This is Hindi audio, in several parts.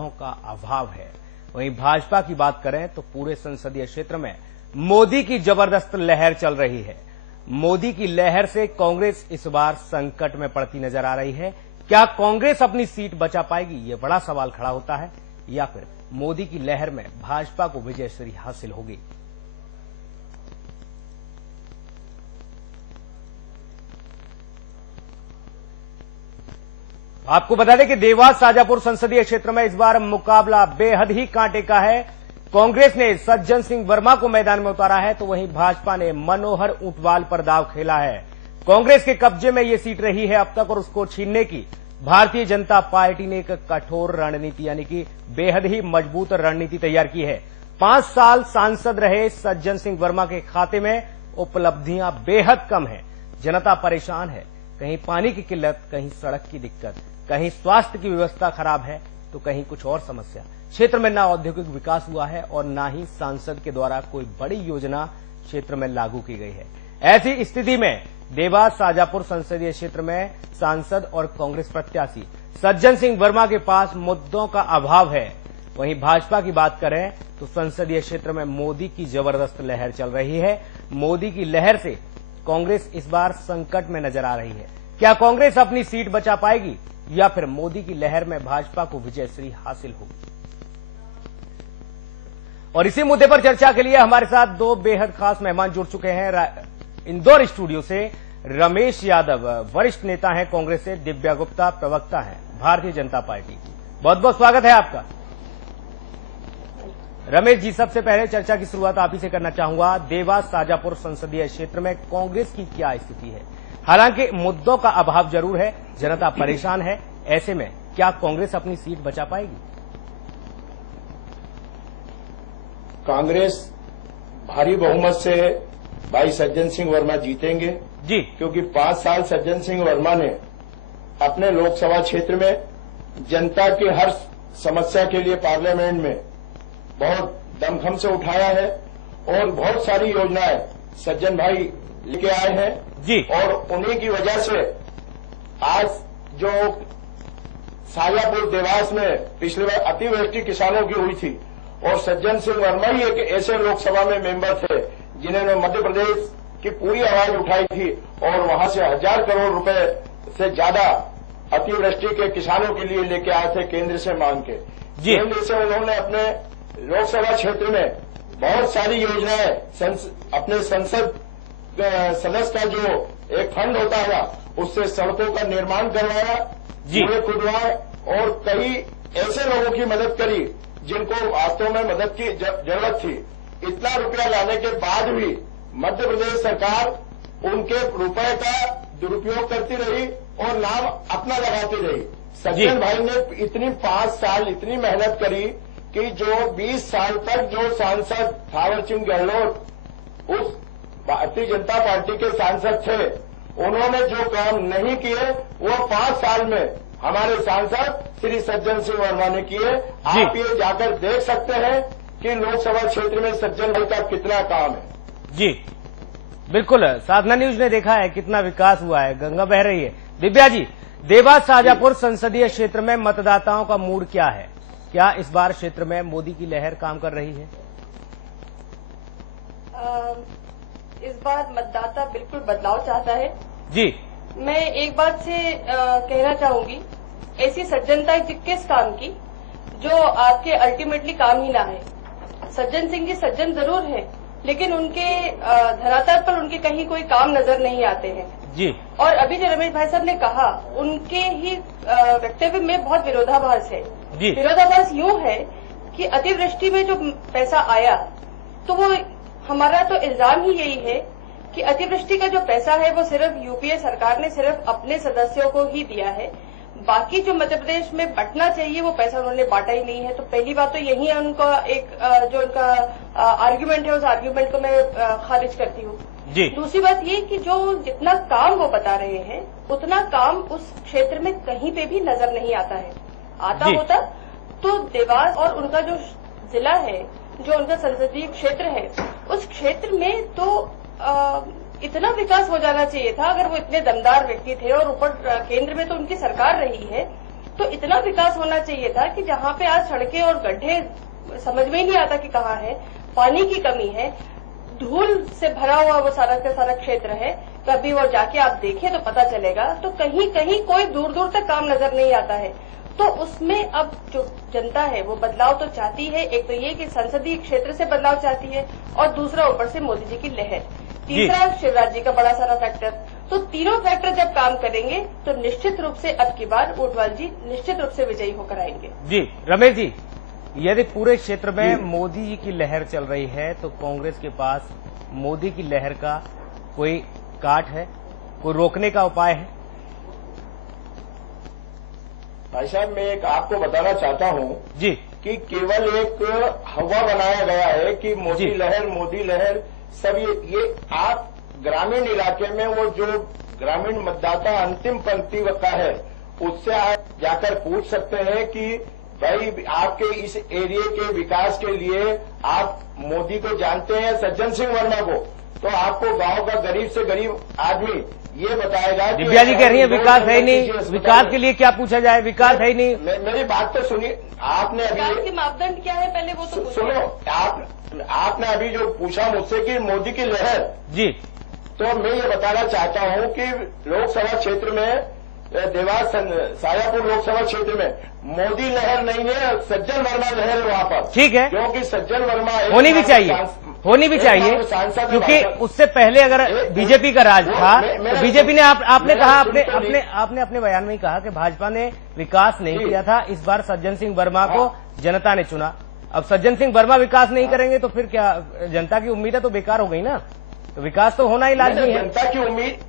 मुद्दों का अभाव है। वहीं भाजपा की बात करें तो पूरे संसदीय क्षेत्र में मोदी की जबरदस्त लहर चल रही है। मोदी की लहर से कांग्रेस इस बार संकट में पड़ती नजर आ रही है। क्या कांग्रेस अपनी सीट बचा पाएगी, ये बड़ा सवाल खड़ा होता है, या फिर मोदी की लहर में भाजपा को विजयश्री हासिल होगी। आपको बता दें कि देवास शाजापुर संसदीय क्षेत्र में इस बार मुकाबला बेहद ही कांटे का है। कांग्रेस ने सज्जन सिंह वर्मा को मैदान में उतारा है, तो वहीं भाजपा ने मनोहर ऊंटवाल पर दांव खेला है। कांग्रेस के कब्जे में ये सीट रही है अब तक, और उसको छीनने की भारतीय जनता पार्टी ने एक कठोर रणनीति यानी कि बेहद ही मजबूत रणनीति तैयार की है। 5 साल सांसद रहे सज्जन सिंह वर्मा के खाते में उपलब्धियां बेहद कम है। जनता परेशान है, कहीं पानी की किल्लत, कहीं सड़क की दिक्कत, कहीं स्वास्थ्य की व्यवस्था खराब है, तो कहीं कुछ और समस्या। क्षेत्र में ना औद्योगिक विकास हुआ है और ना ही सांसद के द्वारा कोई बड़ी योजना क्षेत्र में लागू की गई है। ऐसी स्थिति में देवास शाजापुर संसदीय क्षेत्र में सांसद और कांग्रेस प्रत्याशी सज्जन सिंह वर्मा के पास मुद्दों का अभाव है। वहीं भाजपा की बात करें तो संसदीय क्षेत्र में मोदी की जबरदस्त लहर चल रही है। मोदी की लहर से कांग्रेस इस बार संकट में नजर आ रही है। क्या कांग्रेस अपनी सीट बचा पाएगी, या फिर मोदी की लहर में भाजपा को विजयश्री हासिल होगी? और इसी मुद्दे पर चर्चा के लिए हमारे साथ 2 बेहद खास मेहमान जुड़ चुके हैं। इंदौर स्टूडियो से रमेश यादव, वरिष्ठ नेता हैं कांग्रेस से, दिव्या गुप्ता प्रवक्ता हैं भारतीय जनता पार्टी की। बहुत बहुत स्वागत है आपका। रमेश जी, सबसे पहले चर्चा की शुरुआत आप ही से करना चाहूंगा। देवास शाजापुर संसदीय क्षेत्र में कांग्रेस की क्या स्थिति है? हालांकि मुद्दों का अभाव जरूर है, जनता परेशान है, ऐसे में क्या कांग्रेस अपनी सीट बचा पाएगी? कांग्रेस भारी बहुमत से भाई सज्जन सिंह वर्मा जीतेंगे जी, क्योंकि 5 साल सज्जन सिंह वर्मा ने अपने लोकसभा क्षेत्र में जनता की हर समस्या के लिए पार्लियामेंट में बहुत दमखम से उठाया है और बहुत सारी योजनाएं सज्जन भाई लेके आए हैं जी। और उन्हीं की वजह से आज जो शाजापुर देवास में पिछले बार अतिवृष्टि किसानों की हुई थी, और सज्जन सिंह वर्मा ही एक ऐसे लोकसभा में मेंबर थे जिन्होंने मध्य प्रदेश की पूरी आवाज उठाई थी और वहां से 1000 करोड़ रुपए से ज्यादा अतिवृष्टि के किसानों के लिए लेके आए थे केंद्र से मांग के। केंद्र से उन्होंने अपने लोकसभा क्षेत्र में बहुत सारी योजनाएं अपने संसद सदस्य का जो एक फंड होता है उससे सड़कों का निर्माण करवाया, कुएं खुदवाए और कई ऐसे लोगों की मदद करी जिनको वास्तव में मदद की जरूरत थी। इतना रुपया लाने के बाद भी मध्य प्रदेश सरकार उनके रुपए का दुरुपयोग करती रही और नाम अपना लगाती रही। सज्जन भाई ने इतनी 5 साल इतनी मेहनत करी कि जो 20 साल तक जो सांसद थावर चंद गहलोत उस भारतीय जनता पार्टी के सांसद थे, उन्होंने जो काम नहीं किए वो 5 साल में हमारे सांसद श्री सज्जन सिंह वर्मा ने किए। आप ये जाकर देख सकते हैं कि लोकसभा क्षेत्र में सज्जन भाई का कितना काम है। जी बिल्कुल, साधना न्यूज ने देखा है कितना विकास हुआ है, गंगा बह रही है। दिव्या जी, देवास शाजापुर संसदीय क्षेत्र में मतदाताओं का मूड क्या है? क्या इस बार क्षेत्र में मोदी की लहर काम कर रही है? इस बार मतदाता बिल्कुल बदलाव चाहता है जी। मैं एक बात से कहना चाहूंगी, ऐसी सज्जनता किस काम की जो आपके अल्टीमेटली काम ही ना है। सज्जन सिंह जी सज्जन जरूर है, लेकिन उनके धरातल पर उनके कहीं कोई काम नजर नहीं आते हैं जी। और अभी जो रमेश भाई साहब ने कहा, उनके ही वक्तव्य में बहुत विरोधाभास है जी। विरोधाभास यूं है कि अतिवृष्टि में जो पैसा आया, तो वो हमारा तो इल्जाम ही यही है कि अतिवृष्टि का जो पैसा है वो सिर्फ यूपीए सरकार ने सिर्फ अपने सदस्यों को ही दिया है। बाकी जो मध्य प्रदेश में बंटना चाहिए वो पैसा उन्होंने बांटा ही नहीं है। तो पहली बात तो यही है उनका एक जो उनका आर्ग्यूमेंट है, उस आर्ग्यूमेंट को मैं खारिज करती हूँ। दूसरी बात ये कि जो जितना काम वो बता रहे हैं उतना काम उस क्षेत्र में कहीं पे भी नजर नहीं आता है। आता होता तो देवास और उनका जो जिला है, जो उनका संसदीय क्षेत्र है, उस क्षेत्र में तो इतना विकास हो जाना चाहिए था। अगर वो इतने दमदार व्यक्ति थे और ऊपर केंद्र में तो उनकी सरकार रही है, तो इतना विकास होना चाहिए था कि जहां पे आज सड़कें और गड्ढे समझ में ही नहीं आता कि कहाँ है, पानी की कमी है, धूल से भरा हुआ वो सारा का सारा क्षेत्र है। कभी वो जाके आप देखें तो पता चलेगा। तो कहीं कहीं कोई दूर दूर तक काम नजर नहीं आता है। तो उसमें अब जो जनता है वो बदलाव तो चाहती है। एक तो ये कि संसदीय क्षेत्र से बदलाव चाहती है और दूसरा ऊपर से मोदी जी की लहर, तीसरा शिवराज जी का बड़ा सारा फैक्टर। तो तीनों फैक्टर जब काम करेंगे तो निश्चित रूप से अब की बार ऊंटवाल जी निश्चित रूप से विजयी होकर आएंगे। जी रमेश जी, यदि पूरे क्षेत्र में मोदी जी की लहर चल रही है तो कांग्रेस के पास मोदी की लहर का कोई काट है, कोई रोकने का उपाय है? भाई साहब, मैं एक आपको बताना चाहता हूं जी कि केवल एक हवा बनाया गया है कि मोदी लहर सब ये आप ग्रामीण इलाके में वो जो ग्रामीण मतदाता अंतिम पंक्ति का है उससे आप जाकर पूछ सकते हैं कि भाई आपके इस एरिया के विकास के लिए आप मोदी को जानते हैं, सज्जन सिंह वर्मा को, तो आपको गांव का गरीब से गरीब आदमी ये बताएगा। दिव्या जी कह रही है विकास है ही नहीं, विकास के लिए क्या पूछा जाए, विकास है ही नहीं। मेरी बात तो सुनिए, आपने विकास अभी के मापदंड क्या है पहले वो तो सुनो, आपने अभी जो पूछा मुझसे कि मोदी की लहर, जी, तो मैं ये बताना चाहता हूं कि लोकसभा क्षेत्र में देवास सायापुर लोकसभा क्षेत्र में मोदी लहर नहीं है, सज्जन वर्मा लहर है वहां पर। ठीक है, क्योंकि सज्जन वर्मा होनी भी चाहिए, होनी भी चाहिए, क्योंकि उससे पहले अगर बीजेपी का राज था तो बीजेपी ने आपने कहा आपने अपने बयान में ही कहा कि भाजपा ने विकास नहीं किया था, इस बार सज्जन सिंह वर्मा को जनता ने चुना। अब सज्जन सिंह वर्मा विकास नहीं करेंगे तो फिर क्या जनता की उम्मीदें तो बेकार हो गई ना, तो विकास तो होना ही लाजमी है। जनता की उम्मीद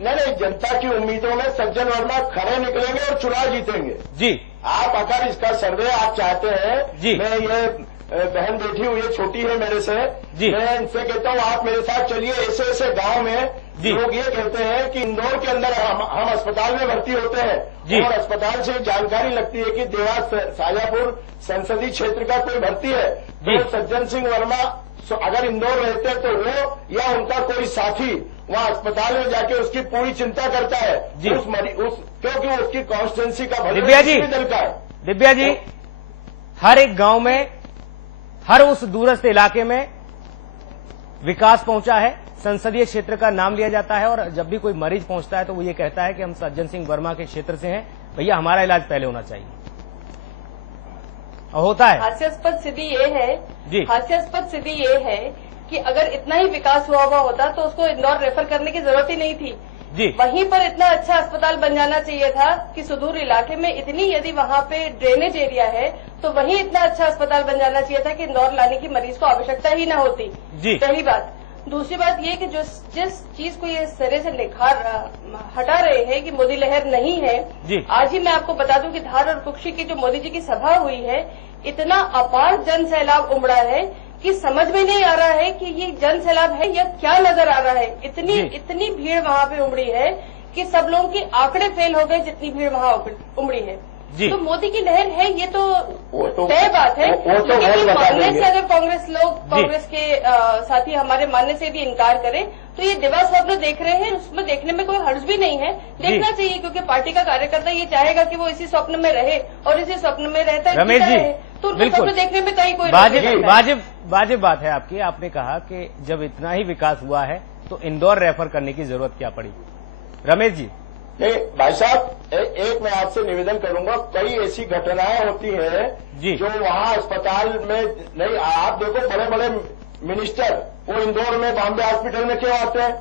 नहीं, जनता की उम्मीदों में सज्जन वर्मा खड़े निकलेंगे और चुनाव जीतेंगे। जी, आप अगर इसका सर्वे आप चाहते हैं, जी, मैं ये बहन बैठी हुई है, छोटी है मेरे से, जी, मैं इनसे कहता हूँ आप मेरे साथ चलिए। ऐसे ऐसे गांव में लोग ये कहते हैं कि इंदौर के अंदर हम अस्पताल में भर्ती होते हैं और अस्पताल से जानकारी लगती है कि देवास साजापुर संसदीय क्षेत्र का कोई भर्ती है, तो सज्जन सिंह वर्मा अगर इंदौर रहते हैं तो वो या उनका कोई साथी वहां अस्पताल में जाके उसकी पूरी चिंता करता है, क्योंकि उसकी कॉन्स्टिट्यूंसी का भले दल का है। दिव्या जी, हर एक गांव में, हर उस दूरस्थ इलाके में विकास पहुंचा है, संसदीय क्षेत्र का नाम लिया जाता है और जब भी कोई मरीज पहुंचता है तो वो ये कहता है कि हम सज्जन सिंह वर्मा के क्षेत्र से हैं, भैया हमारा इलाज पहले होना चाहिए, और होता है। हास्यास्पद स्थिति ये है जी, हास्यास्पद स्थिति ये है कि अगर इतना ही विकास हुआ होता तो उसको इंदौर रेफर करने की जरूरत ही नहीं थी जी। वहीं पर इतना अच्छा अस्पताल बन जाना चाहिए था कि सुदूर इलाके में इतनी, यदि वहां पे ड्रेनेज एरिया है तो वहीं इतना अच्छा अस्पताल बन जाना चाहिए था कि इंदौर लाने की मरीज को आवश्यकता ही न होती जी। पहली बात। दूसरी बात ये कि जिस चीज को ये सिरे से हटा रहे हैं कि मोदी लहर नहीं है जी। आज ही मैं आपको बता दूं कि धार और कुक्षी की जो मोदी जी की सभा हुई है, इतना अपार जन सैलाब उमड़ा है कि समझ में नहीं आ रहा है कि ये जन सैलाब है या क्या नजर आ रहा है। इतनी भीड़ वहां पे उमड़ी है कि सब लोगों के आंकड़े फेल हो गए, जितनी भीड़ वहां उमड़ी है जी। तो मोदी की लहर है, ये तो तय बात है। लेकिन मानने से अगर कांग्रेस के साथी हमारे मानने से भी इनकार करें तो ये दिवा स्वप्न देख रहे हैं, उसमें देखने में कोई हर्ज भी नहीं है, देखना चाहिए, क्योंकि पार्टी का कार्यकर्ता ये चाहेगा कि वो इसी स्वप्न में रहे और इसी स्वप्न में रहता है रमेश जी, तो उनको स्वप्न देखने में कहीं कोई वाजिब बात है आपकी। आपने कहा कि जब इतना ही विकास हुआ है तो इंदौर रेफर करने की जरूरत क्या पड़ी? रमेश जी, नहीं भाई साहब, एक मैं आपसे निवेदन करूंगा, कई ऐसी घटनाएं होती हैं जो वहां अस्पताल में नहीं। आप देखो बड़े मिनिस्टर वो इंदौर में बॉम्बे हॉस्पिटल में क्यों आते हैं?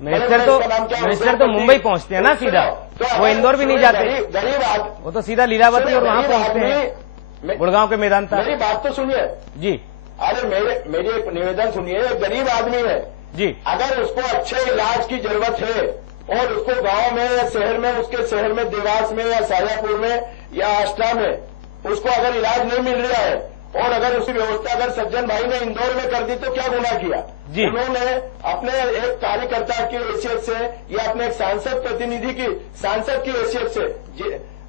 मिनिस्टर तो मुंबई पहुंचते हैं ना सीधा, तो वो इंदौर भी नहीं जाते। गरीब आदमी वो तो सीधा लीलावती और वहां पहुंचते हैं, गुड़गांव के मैदान तक। मेरी बात तो सुनिए जी। अरे मेरी एक निवेदन सुनिए, गरीब आदमी है जी, अगर उसको अच्छे इलाज की जरूरत है और उसको गांव में या शहर में, उसके शहर में देवास में या शाजापुर में या आष्टा में उसको अगर इलाज नहीं मिल रहा है और अगर उसकी व्यवस्था अगर सज्जन भाई ने इंदौर में कर दी तो क्या गुनाह किया जी। उन्होंने अपने एक कार्यकर्ता की हैसियत से या अपने एक सांसद प्रतिनिधि की, सांसद की हैसियत से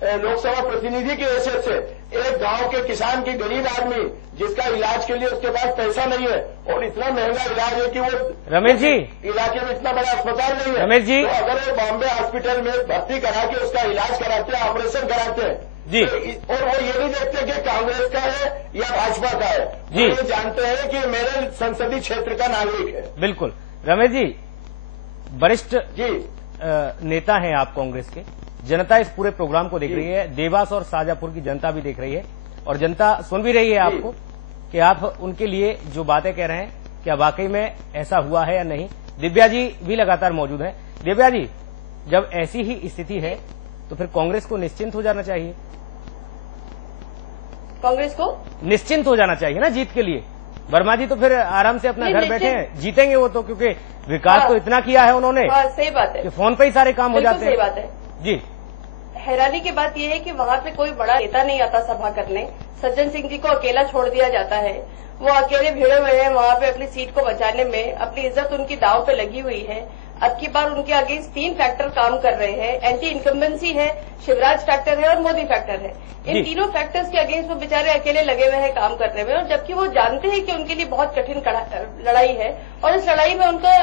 लोकसभा प्रतिनिधि की हैसियत से एक गांव के किसान की गरीब आदमी जिसका इलाज के लिए उसके पास पैसा नहीं है और इतना महंगा इलाज है कि वो रमेश जी इलाके में इतना बड़ा अस्पताल नहीं है, रमेश जी, तो अगर वो बॉम्बे हॉस्पिटल में भर्ती करा के उसका इलाज कराते हैं, ऑपरेशन कराते हैं जी, और वो ये नहीं देखते कि कांग्रेस का है या भाजपा का है जी, वो जानते हैं कि मेरे संसदीय क्षेत्र का नागरिक है। बिल्कुल। रमेश जी, वरिष्ठ जी नेता हैं आप कांग्रेस के, जनता इस पूरे प्रोग्राम को देख रही है, देवास और शाजापुर की जनता भी देख रही है और जनता सुन भी रही है आपको कि आप उनके लिए जो बातें कह रहे हैं क्या वाकई में ऐसा हुआ है या नहीं। दिव्या जी भी लगातार मौजूद हैं। दिव्या जी, जब ऐसी ही स्थिति है तो फिर कांग्रेस को निश्चिंत हो जाना चाहिए, कांग्रेस को निश्चिंत हो जाना चाहिए ना जीत के लिए। वर्मा जी तो फिर आराम से अपना घर बैठे हैं, जीतेंगे वो तो, क्योंकि विकास तो इतना किया है उन्होंने। सही बात है कि फोन पे ही सारे काम हो जाते हैं। सही बात है जी। हैरानी की बात यह है कि वहाँ पे कोई बड़ा नेता नहीं आता सभा करने, सज्जन सिंह जी को अकेला छोड़ दिया जाता है। वो अकेले भिड़े हुए हैं वहाँ पे अपनी सीट को बचाने में, अपनी इज्जत उनकी दांव पे लगी हुई है। अब की बार उनके अगेंस्ट 3 फैक्टर काम कर रहे हैं, एंटी इनकम्बेंसी है, शिवराज फैक्टर है और मोदी फैक्टर है। इन तीनों फैक्टर्स के अगेंस्ट वो बेचारे अकेले लगे हुए हैं काम करने में, और जबकि वो जानते हैं कि उनके लिए बहुत कठिन लड़ाई है और इस लड़ाई में उनका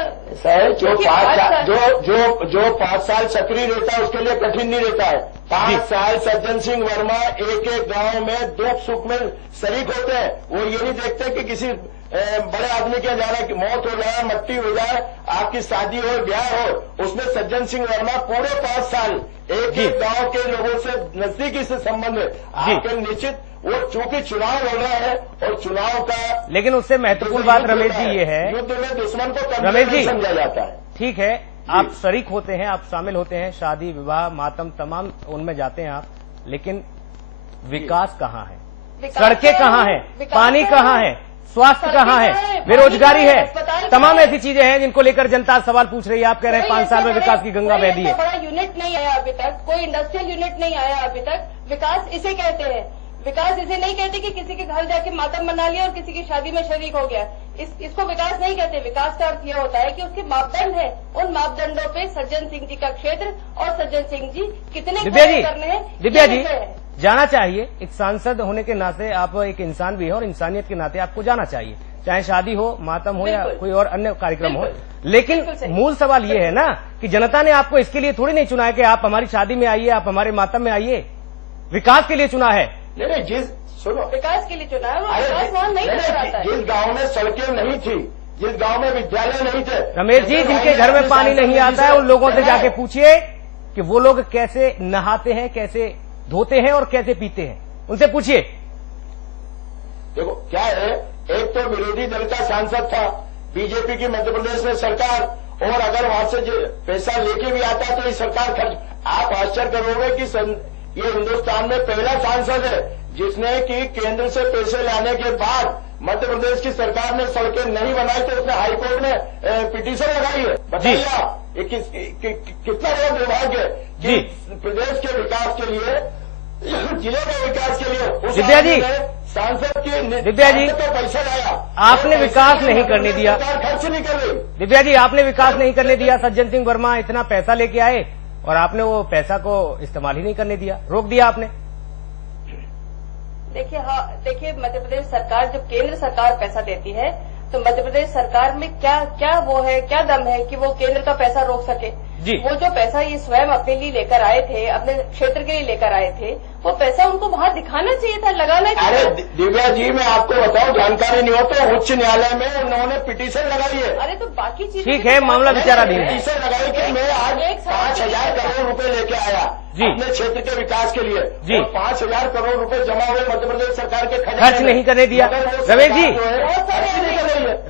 जो 5 साल सक्रिय रहता है उसके लिए कठिन नहीं रहता है। 5 साल सज्जन सिंह वर्मा एक एक गांव में दुख सुख में शरीक होते हैं। वो ये नहीं देखते कि किसी बड़े आदमी के जाना की मौत हो जाए, मट्टी हो जाए, आपकी शादी हो, ब्याह हो, उसमें सज्जन सिंह वर्मा पूरे 5 साल एक एक गांव के लोगों से नजदीकी से संबंध है। आपके निश्चित वो चूंकि चुनाव हो रहा है और चुनाव का, लेकिन उससे महत्वपूर्ण बात रमेश जी ये है, युद्ध में दुश्मन को रमेश कमजोर जी समझा जाता है। ठीक है, आप शरीक होते हैं, आप शामिल होते हैं, शादी विवाह मातम तमाम उनमें जाते हैं आप, लेकिन विकास कहाँ है, सड़कें कहाँ है, पानी कहाँ है, स्वास्थ्य कहाँ है, बेरोजगारी है, तमाम ऐसी चीजें हैं जिनको लेकर जनता सवाल पूछ रही है। आप कह रहे हैं 5 साल में विकास की गंगा बह दी है। बड़ा यूनिट नहीं आया अभी तक, कोई इंडस्ट्रियल यूनिट नहीं आया अभी तक। विकास इसे कहते हैं, विकास इसे नहीं कहते कि किसी के घर जाके मातम मना लिया और किसी की शादी में शरीक हो गया। इसको विकास नहीं कहते। विकास का अर्थ यह होता है कि उसके मापदंड है, उन मापदंडों पे सज्जन सिंह जी का क्षेत्र और सज्जन सिंह जी कितने करने हैं। दिव्या जी, जाना चाहिए, एक सांसद होने के नाते आप एक इंसान भी है और इंसानियत के नाते आपको जाना चाहिए, चाहे शादी हो, मातम हो या कोई और अन्य कार्यक्रम हो। लेकिन मूल सवाल ये है ना कि जनता ने आपको इसके लिए थोड़ी नहीं चुना है कि आप हमारी शादी में आइए, आप हमारे मातम में आइए। विकास के लिए चुना है। नहीं, सुनो, विकास के लिए चुना है। विकास वहाँ नहीं नजर आता है। जिस गांव में सड़कें नहीं थी, जिस गांव में विद्यालय नहीं थे, रमेश जी, जिनके घर में पानी नहीं आता है उन लोगों से जाके पूछिए कि वो लोग कैसे नहाते हैं, कैसे धोते हैं और कैसे पीते हैं, उनसे पूछिए। देखो क्या है, एक तो विरोधी दल का सांसद था, बीजेपी की मध्य प्रदेश में सरकार, और अगर वहां से पैसा लेके भी आता तो ये सरकार खर्च। आप आश्चर्य करोगे कि ये हिंदुस्तान में पहला सांसद है जिसने कि केंद्र से पैसे लाने के बाद मध्य प्रदेश की सरकार ने सड़कें नहीं बनाई तो उसने हाईकोर्ट में पिटीशन लगाई है। बताइए आप कितना बड़ा दुर्भाग्य कि प्रदेश के विकास के लिए, जिले के विकास के लिए दिव्या जी, सांसद की दिव्या जी तो पैसा लाया, आपने विकास नहीं करने दिया। खर्च नहीं कर रही। दिव्या जी, आपने विकास नहीं करने दिया। सज्जन सिंह वर्मा इतना पैसा लेके आए और आपने वो पैसा को इस्तेमाल ही नहीं करने दिया, रोक दिया आपने। देखिए मध्य प्रदेश सरकार, जब केंद्र सरकार पैसा देती है तो मध्य प्रदेश सरकार में क्या वो है, क्या दम है कि वो केंद्र का पैसा रोक सके। वो जो पैसा ये स्वयं अपने लिए लेकर आए थे, अपने क्षेत्र के लिए लेकर आए थे, वो पैसा उनको वहां दिखाना चाहिए था, लगाना चाहिए। अरे दिव्या जी, मैं आपको बताऊं, जानकारी नहीं हो तो उच्च न्यायालय में उन्होंने पिटीशन लगाई है। अरे तो बाकी चीज ठीक है, मामला विचाराधीन है। पिटीशन लगाई कि मैं आज 5,000 करोड़ रुपए लेके आया अपने क्षेत्र के विकास के लिए, जी 5,000 करोड़ रुपए जमा हुए मध्य प्रदेश सरकार के खर्च नहीं करने दिया। रमेश जी,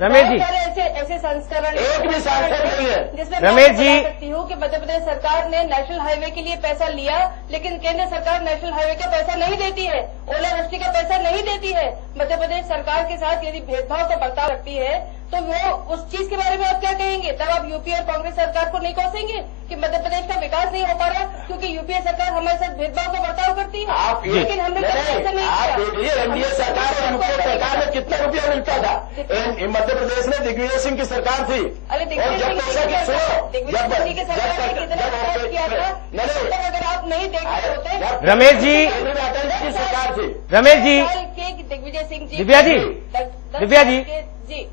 रमेश जी, ऐसे संस्करण एक भी सांसद नहीं है जिसमें रमेश जी सकती हूँ कि मध्य प्रदेश सरकार ने नेशनल हाईवे के लिए पैसा लिया, लेकिन केंद्र सरकार नेशनल हाईवे का पैसा नहीं देती है, ओलावृष्टि का पैसा नहीं देती है। मध्य प्रदेश सरकार के साथ यदि भेदभाव का बर्ताव रखती है तो वो उस चीज के बारे में आप क्या कहेंगे? तब आप यूपीए और कांग्रेस सरकार को नहीं कोसेंगे कि मध्य प्रदेश का विकास नहीं हो पा रहा क्योंकि यूपीए सरकार हमारे साथ भेदभाव का बर्ताव करती है। आप लेकिन हमने ऐसा नहीं आप किया। देखिए, एनडीए सरकार और यूपीए सरकार में कितना रुपया मिलता था? मध्य प्रदेश में दिग्विजय सिंह की सरकार थी। अरे दिग्विजय सिंह की सरकार ने कितना विकास किया था? अगर आप नहीं देख रहे होते। रमेश जी, की सरकार थी। रमेश जी, दिग्विजय सिंह जी, दिव्या जी, 10 दिव्या जी, जी,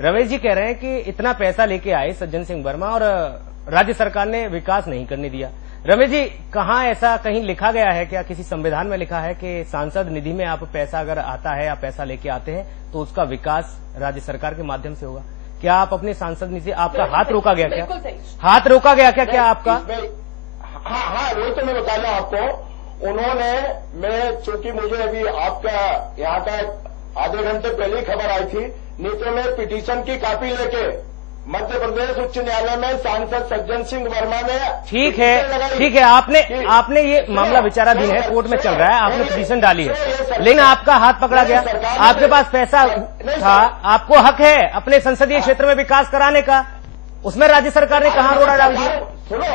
रमेश जी कह रहे हैं कि इतना पैसा लेके आए सज्जन सिंह वर्मा और राज्य सरकार ने विकास नहीं करने दिया। रमेश जी, कहाँ ऐसा कहीं लिखा गया है क्या, किसी संविधान में लिखा है कि सांसद निधि में आप पैसा अगर आता है या पैसा लेके आते हैं तो उसका विकास राज्य सरकार के माध्यम से होगा? क्या आप अपने सांसद निधि, आपका हाथ रोका गया क्या? बिल्कुल सही। हाथ रोका गया क्या आपका? हाँ, वही तो मैं बता रहा हूं आपको। उन्होंने, मैं चूंकि मुझे अभी आपका यहाँ का आधे घंटे पहले ही खबर आई थी, नहीं तो मैं पिटीशन की कॉपी लेके मध्य प्रदेश उच्च न्यायालय में सांसद सज्जन सिंह वर्मा ने ठीक है, आपने ये मामला विचाराधीन है, कोर्ट में चल रहा है, आपने पिटीशन डाली है, लेकिन आपका हाथ पकड़ा गया, आपके पास पैसा था, आपको हक है अपने संसदीय क्षेत्र में विकास कराने का, उसमें राज्य सरकार ने कहाँ रोड़ा डाल दिया? सुनो,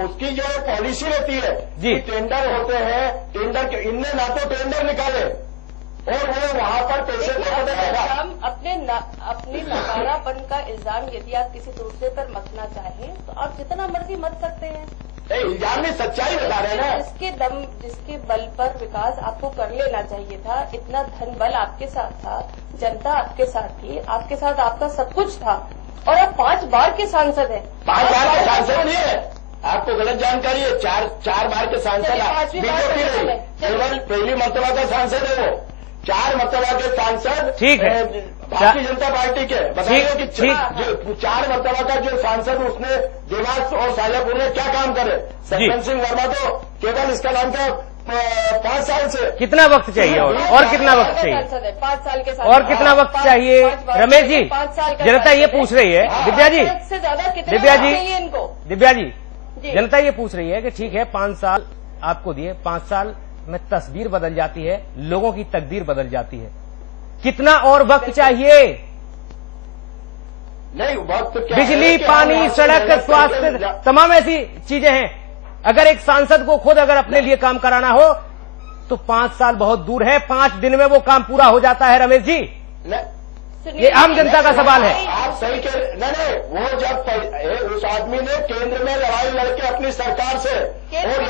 उसकी जो पॉलिसी रहती है जी, टेंडर होते हैं, टेंडर के इनने ना तो टेंडर निकाले और वो वहां पर पैसे अपने नकारापन का इल्जाम यदि आप किसी दूसरे पर मतना चाहें तो आप जितना मर्जी मत सकते हैं। इल्जाम में सच्चाई बता रहे हैं ना। जिसके बल पर विकास आपको कर लेना चाहिए था, इतना धन बल आपके साथ था, जनता आपके साथ थी, आपके साथ आपका सब कुछ था और आप 5 बार के सांसद हैं। 5 बार के सांसद नहीं है, आपको गलत जानकारी है। 4 बार के सांसद बीजेपी नहीं, केवल पहली मर्तबा का सांसद है वो। 4 मर्तबा के सांसद, ठीक है, भारतीय जनता पार्टी के। बताइए कि 4 मर्तबा का जो सांसद, उसने देवास और शाजापुर में क्या काम करे? सज्जन सिंह वर्मा तो केवल इसका नाम था 5 साल से। कितना वक्त चाहिए और कितना वक्त चाहिए? 5 साल के और कितना वक्त चाहिए? रमेश जी, जनता ये पूछ रही है, दिव्या जी, से ज्यादा दिव्या जी, इनको, दिव्या जी, जनता ये पूछ रही है कि ठीक है 5 साल आपको दिए, 5 साल में तस्वीर बदल जाती है, लोगों की तकदीर बदल जाती है, कितना और वक्त चाहिए? नहीं, वक्त क्या? बिजली, पानी, सड़क, स्वास्थ्य, तमाम ऐसी चीजें हैं। अगर एक सांसद को खुद अगर अपने लिए काम कराना हो तो 5 साल बहुत दूर है, 5 दिन में वो काम पूरा हो जाता है। रमेश जी, ये आम जनता का सवाल है। आप सही कह रहे। नहीं, वो जब उस आदमी ने केंद्र में लड़ाई लड़के अपनी सरकार से और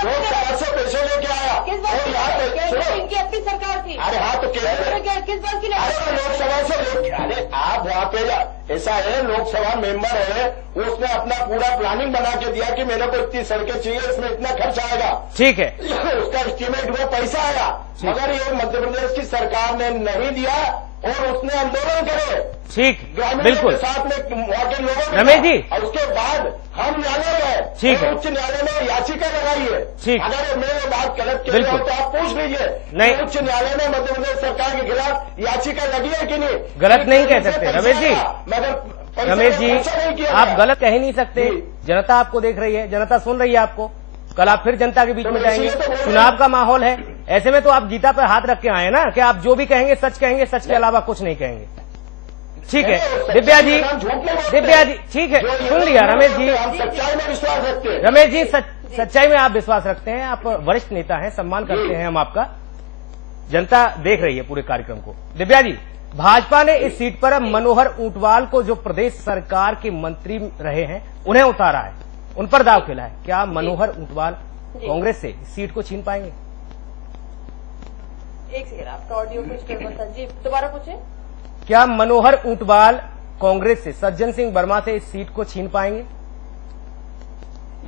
लोकसभा से पैसे लेके आया और यहाँ पे इनकी अपनी सरकार थी। अरे हाँ, तो केंद्र में किस बात की लोकसभा से अरे आप वहाँ पे ऐसा है, लोकसभा मेंबर है, उसने अपना पूरा प्लानिंग बना के दिया कि मेरे को इतनी सड़कें चाहिए, इसमें इतना खर्च आएगा, ठीक है, उसका एस्टीमेट हुआ, पैसा आया, मगर ये मध्य प्रदेश की सरकार ने नहीं दिया और उसने आंदोलन करे, ठीक, ग्रामीणों बिल्कुल, के साथ में वहाँ के लोगों के रमेश जी, और उसके बाद हम न्यायालय गए, ठीक है, उच्च न्यायालय में याचिका लगाई है। ठीक, अगर मैं ये बात गलत कह रहा हूं तो आप पूछ लीजिए, नहीं, उच्च न्यायालय में मध्य प्रदेश सरकार के खिलाफ याचिका लगी है कि नहीं? गलत नहीं कह सकते रमेश जी, मगर रमेश जी, आप गलत कह ही नहीं सकते। जनता आपको देख रही है, जनता सुन रही है आपको, कल आप फिर जनता के बीच में जाएंगे, चुनाव का माहौल है, ऐसे में तो आप गीता पर हाथ रख के आए ना कि आप जो भी कहेंगे सच कहेंगे, सच के अलावा कुछ नहीं कहेंगे। ठीक है दिव्या जी, दिव्या जी, ठीक है, सुन लिया रमेश जी, सच्चाई में विश्वास रखते हैं। रमेश जी, सच्चाई में आप विश्वास रखते हैं, आप वरिष्ठ नेता हैं, सम्मान करते हैं हम आपका, जनता देख रही है पूरे कार्यक्रम को। दिव्या जी, भाजपा ने इस सीट पर मनोहर ऊंटवाल को, जो प्रदेश सरकार के मंत्री रहे हैं, उन्हें उतारा है, उन पर दाव खेला है। क्या मनोहर ऊंटवाल कांग्रेस से इस सीट को छीन पाएंगे? एक सेकंड, आपका ऑडियो कुछ गड़बड़ था जी, दोबारा पूछें। क्या मनोहर ऊंटवाल कांग्रेस से सज्जन सिंह वर्मा से इस सीट को छीन पाएंगे?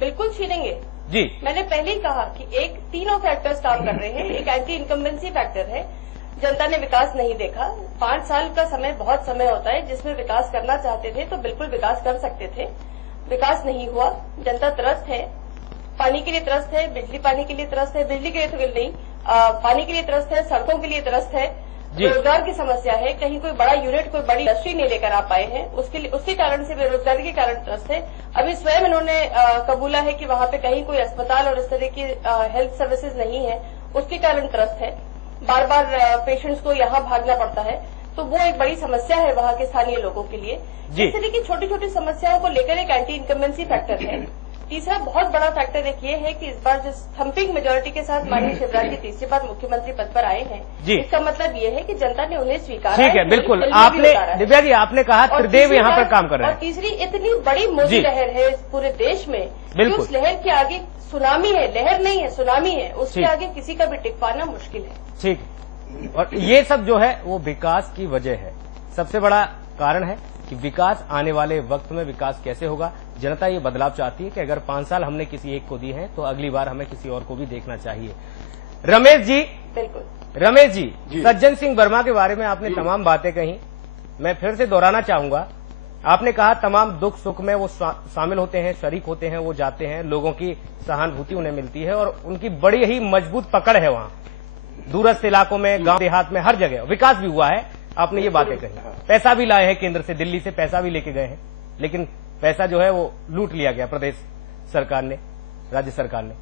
बिल्कुल छीनेंगे जी। मैंने पहले ही कहा कि एक तीनों फैक्टर्स काम कर रहे हैं। एक एंटी इनकम्बेंसी फैक्टर है, जनता ने विकास नहीं देखा। 5 साल का समय बहुत समय होता है, जिसमें विकास करना चाहते थे तो बिल्कुल विकास कर सकते थे, विकास नहीं हुआ। जनता त्रस्त है, पानी के लिए त्रस्त है, बिजली पानी के लिए त्रस्त है, बिजली के लिए तो नहीं, पानी के लिए त्रस्त है, सड़कों के लिए त्रस्त है, रोजगार की समस्या है, कहीं कोई बड़ा यूनिट, कोई बड़ी इंडस्ट्री नहीं लेकर आ पाए हैं, उसके कारण से बेरोजगारी के कारण त्रस्त है। अभी स्वयं इन्होंने कबूला है कि वहां पे कहीं कोई अस्पताल और इस तरह की हेल्थ सर्विसेज नहीं है, उसके कारण त्रस्त है। बार बार पेशेंट्स को यहाँ भागना पड़ता है। तो वो एक बड़ी समस्या है वहाँ के स्थानीय लोगों के लिए। इस तरह की छोटी छोटी समस्याओं को लेकर एक एंटी इनकम्बेंसी फैक्टर है। तीसरा बहुत बड़ा फैक्टर एक ये है कि इस बार जिस थम्पिंग मेजोरिटी के साथ माननीय शिवराज जी तीसरी बार मुख्यमंत्री पद पर आए हैं, इसका मतलब ये है कि जनता ने उन्हें स्वीकारा। ठीक है, बिल्कुल। आपने दिव्या जी आपने कहा त्रिदेव यहाँ पर काम कर रहे हैं। और तीसरी इतनी बड़ी मोदी लहर है इस पूरे देश में, उस लहर के आगे सुनामी है, लहर नहीं है सुनामी है, उसके आगे किसी का भी टिक पाना मुश्किल है। ठीक, और ये सब जो है वो विकास की वजह है। सबसे बड़ा कारण है कि विकास आने वाले वक्त में विकास कैसे होगा। जनता ये बदलाव चाहती है कि अगर 5 साल हमने किसी एक को दिए हैं तो अगली बार हमें किसी और को भी देखना चाहिए। रमेश जी, बिल्कुल रमेश जी, सज्जन सिंह वर्मा के बारे में आपने तमाम बातें कही, मैं फिर से दोहराना चाहूंगा। आपने कहा तमाम दुख सुख में वो शामिल होते हैं, शरीक होते हैं, वो जाते हैं, लोगों की सहानुभूति उन्हें मिलती है और उनकी बड़ी ही मजबूत पकड़ है। वहां दूरस्थ इलाकों में, गांव देहात में, हर जगह विकास भी हुआ है। आपने ये बातें कही, पैसा भी लाए हैं केंद्र से, दिल्ली से पैसा भी लेके गए हैं, लेकिन पैसा जो है वो लूट लिया गया प्रदेश सरकार ने, राज्य सरकार ने।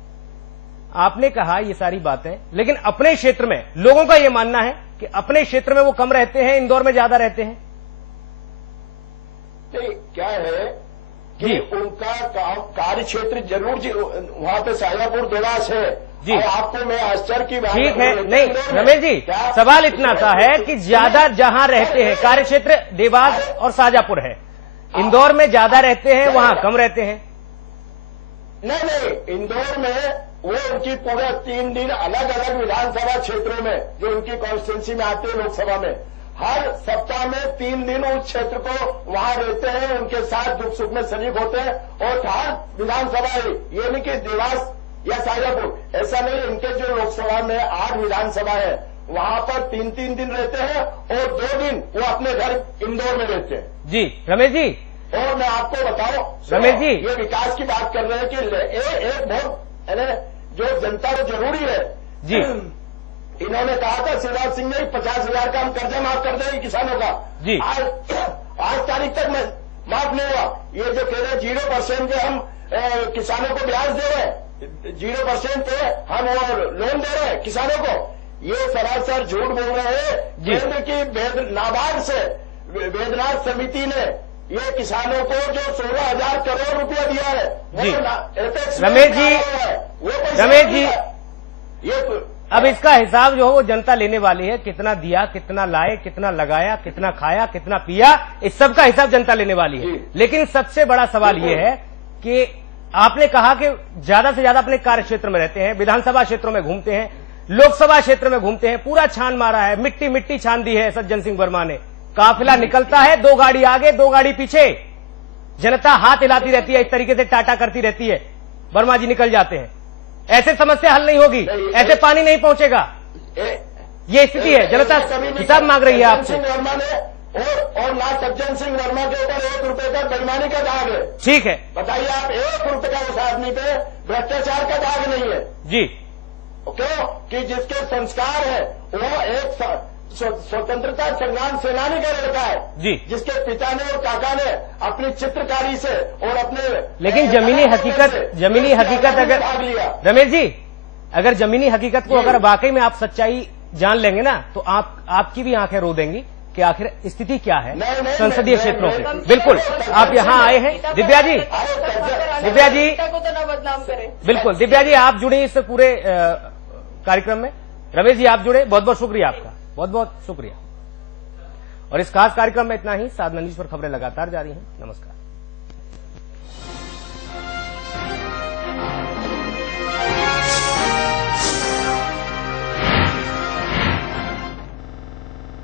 आपने कहा ये सारी बातें, लेकिन अपने क्षेत्र में लोगों का ये मानना है कि अपने क्षेत्र में वो कम रहते हैं, इंदौर में ज्यादा रहते हैं। क्या है कि उनका कार्य क्षेत्र जरूर वहां पे शाजापुर देवास है जी। और आपको मैं आश्चर्य की बात, ठीक है, नहीं रमेश जी, सवाल इतना सा है कि ज्यादा जहां रहते हैं कार्य क्षेत्र देवास और शाजापुर है, इंदौर में ज्यादा रहते हैं, वहां कम रहते हैं। नहीं, इंदौर में वो उनकी पूरे 3 दिन अलग अलग विधानसभा क्षेत्रों में जो उनकी कॉन्स्टिट्यूंसी में आते हैं लोकसभा में, हर सप्ताह में 3 दिन उस क्षेत्र को वहां रहते हैं, उनके साथ दुख सुख में शरीक होते हैं। और हर विधानसभा ये नहीं कि देवास या शाजापुर, ऐसा नहीं, इनके जो लोकसभा में 8 विधानसभा है वहां पर 3-3 दिन रहते हैं और 2 दिन वो अपने घर इंदौर में रहते हैं। जी रमेश जी, और मैं आपको बताऊं रमेश जी, ये विकास की बात कर रहे हैं कि एक बहुत जो जनता को जरूरी है जी, इन्होंने कहा था शिवराज सिंह ने 50,000 का हम कर्जा माफ कर देंगे किसानों का जी। आज तारीख तक माफ नहीं हुआ। ये जो कह रहे 0% के हम किसानों को ब्याज दे रहे हैं, 0% पे हम और लोन दे रहे हैं किसानों को, ये सरासर झूठ बोल रहे हैं। केंद्र की नाबार्ड से वेदनाथ समिति ने ये किसानों को जो 16,000 करोड़ रुपया दिया है वो रमेश जी, रमेश जी, ये अब इसका हिसाब जो है वो जनता लेने वाली है। कितना दिया, कितना लाए, कितना लगाया, कितना खाया, कितना पिया, इस सब का हिसाब जनता लेने वाली है। लेकिन सबसे बड़ा सवाल ये है कि आपने कहा कि ज्यादा से ज्यादा अपने कार्य क्षेत्र में रहते हैं, विधानसभा क्षेत्रों में घूमते हैं, लोकसभा क्षेत्र में घूमते हैं, पूरा छान मारा है, मिट्टी मिट्टी छान दी है सज्जन सिंह वर्मा ने। काफिला निकलता है, 2 गाड़ी आगे 2 गाड़ी पीछे, जनता हाथ हिलाती रहती है, इस तरीके से टाटा करती रहती है, वर्मा जी निकल जाते हैं। ऐसे समस्या हल नहीं होगी, ऐसे पानी नहीं पहुंचेगा। ये स्थिति है, जनता हिसाब मांग रही है आपसे। वर्मा ने और ना सज्जन सिंह वर्मा के ऊपर 1 रुपए का बेईमानी का दाग है। ठीक है, बताइए आप, 1 रुपए का उस आदमी पे भ्रष्टाचार का दाग नहीं है जी। क्यों कि जिसके संस्कार है वो एक स्वतंत्रता संग्राम सेनानी का लड़का है जी, जिसके पिता ने और काका ने अपनी चित्रकारी से और अपने, लेकिन जमीनी हकीकत अगर रमेश जी, अगर जमीनी हकीकत को अगर वाकई में आप सच्चाई जान लेंगे ना तो आपकी भी आंखें रो देंगी कि आखिर स्थिति क्या है संसदीय क्षेत्रों की। बिल्कुल, आप यहाँ आए हैं दिव्या जी, बिल्कुल दिव्या जी, आप जुड़े इस पूरे कार्यक्रम में। रमेश जी आप जुड़े, बहुत बहुत शुक्रिया आपका, बहुत बहुत शुक्रिया। और इस खास कार्यक्रम में इतना ही। साधना न्यूज पर खबरें लगातार जारी हैं। नमस्कार।